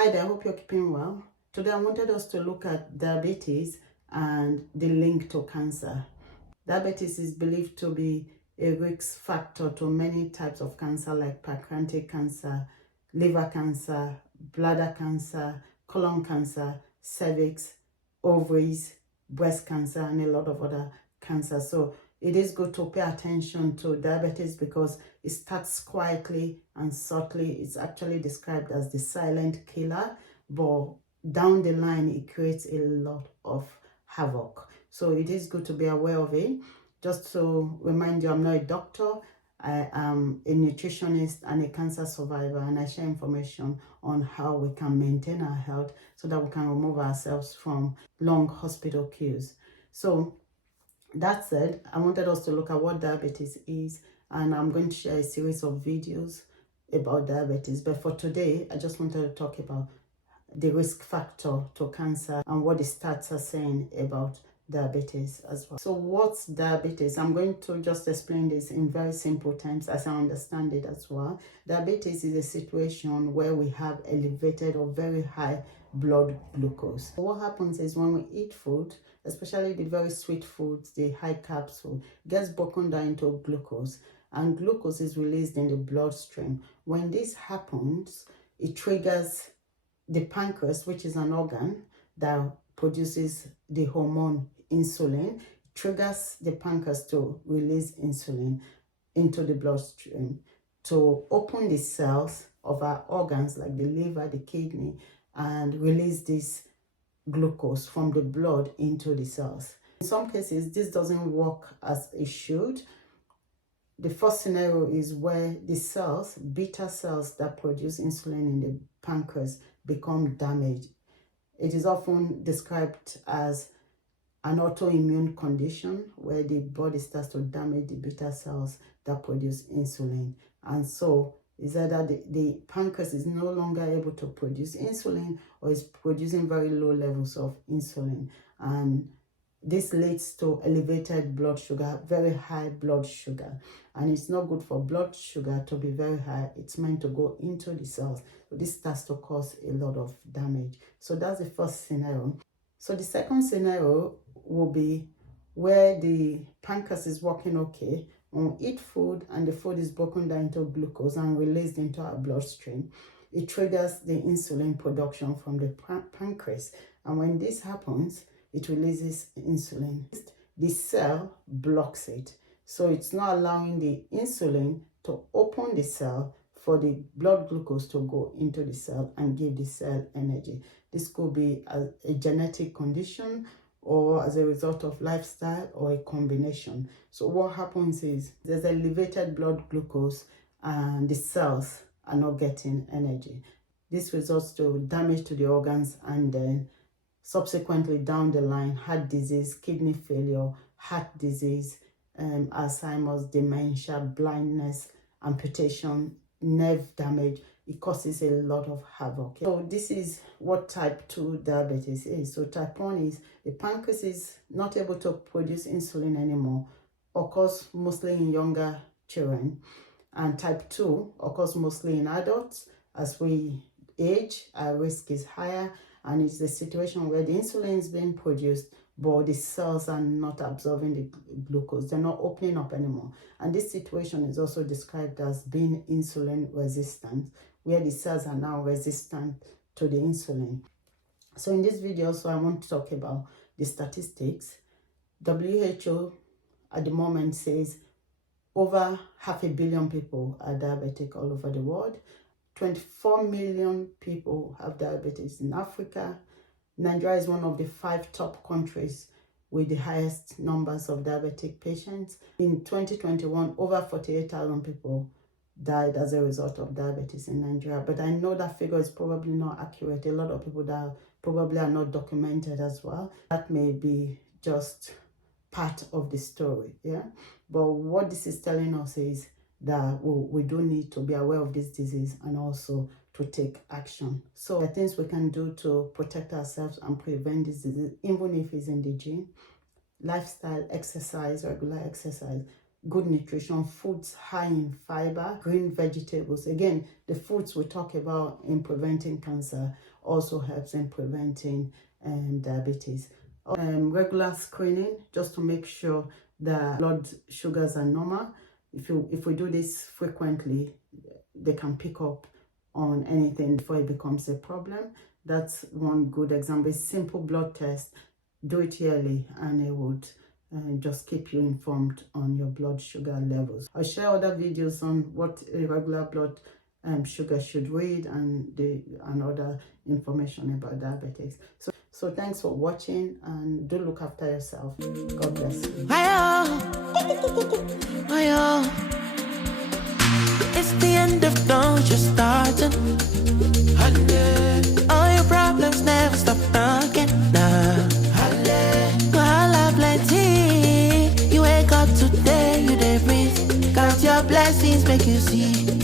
Hi there, I hope you're keeping well. Today I wanted us to look at diabetes and the link to cancer. Diabetes is believed to be a risk factor to many types of cancer like pancreatic cancer, liver cancer, bladder cancer, colon cancer, cervix, ovaries, breast cancer, and a lot of other cancers. So it is good to pay attention to diabetes because it starts quietly and subtly. It's actually described as the silent killer, but down the line it creates a lot of havoc. So it is good to be aware of it. Just to remind you, I'm not a doctor. I am a nutritionist and a cancer survivor, and I share information on how we can maintain our health so that we can remove ourselves from long hospital queues. So that said, I wanted us to look at what diabetes is, and I'm going to share a series of videos about diabetes. But for today, I just wanted to talk about the risk factor to cancer and what the stats are saying about diabetes as well. So what's diabetes? I'm going to just explain this in very simple terms as I understand it as well. Diabetes is a situation where we have elevated or very high blood glucose. What happens is when we eat food, especially the very sweet foods, the high carb food, gets broken down into glucose, and glucose is released in the bloodstream. When this happens, it triggers the pancreas, which is an organ that produces the hormone insulin, triggers the pancreas to release insulin into the bloodstream to open the cells of our organs like the liver, the kidney, and release this glucose from the blood into the cells. In some cases, this doesn't work as it should. The first scenario is where the cells, beta cells that produce insulin in the pancreas, become damaged. It is often described as an autoimmune condition where the body starts to damage the beta cells that produce insulin. And so it's either the pancreas is no longer able to produce insulin or is producing very low levels of insulin. And this leads to elevated blood sugar, very high blood sugar. And it's not good for blood sugar to be very high. It's meant to go into the cells. So this starts to cause a lot of damage. So that's the first scenario. So the second scenario will be where the pancreas is working okay. When we eat food and the food is broken down into glucose and released into our bloodstream, it triggers the insulin production from the pancreas. And when this happens, it releases insulin. The cell blocks it. So it's not allowing the insulin to open the cell for the blood glucose to go into the cell and give the cell energy. This could be a genetic condition or as a result of lifestyle or a combination. So what happens is there's elevated blood glucose and the cells are not getting energy. This results to damage to the organs and then subsequently down the line, heart disease, kidney failure, heart disease, Alzheimer's, dementia, blindness, amputation, nerve damage. It causes a lot of havoc. So this is what type 2 diabetes is. So type 1 is the pancreas is not able to produce insulin anymore, occurs mostly in younger children. And type 2 occurs mostly in adults. As we age, our risk is higher, and it's the situation where the insulin is being produced, but the cells are not absorbing the glucose. They're not opening up anymore. And this situation is also described as being insulin resistant, where the cells are now resistant to the insulin. So in this video, I want to talk about the statistics. WHO at the moment says over 500 million people are diabetic all over the world. 24 million people have diabetes in Africa. Nigeria is one of the 5 top countries with the highest numbers of diabetic patients. In 2021, over 48,000 people died as a result of diabetes in Nigeria. But I know that figure is probably not accurate. A lot of people that probably are not documented as well. That may be just part of the story, yeah? But what this is telling us is that we do need to be aware of this disease and also to take action. So the things we can do to protect ourselves and prevent this disease, even if it's in the gene: lifestyle, exercise, regular exercise, good nutrition, foods high in fiber, green vegetables. Again, the foods we talk about in preventing cancer also helps in preventing diabetes. Regular screening, just to make sure that blood sugars are normal. If we do this frequently, they can pick up on anything before it becomes a problem. That's one good example. A simple blood test, do it yearly, and it would just keep you informed on your blood sugar levels. I'll share other videos on what a regular blood sugar should read and other information about diabetes. So thanks for watching, and do look after yourself. God bless you. It's the end of dawn, just starting. All your problems never stop knocking. Wahala plenty. You wake up today, you dey breathe. Count your blessings, make you see.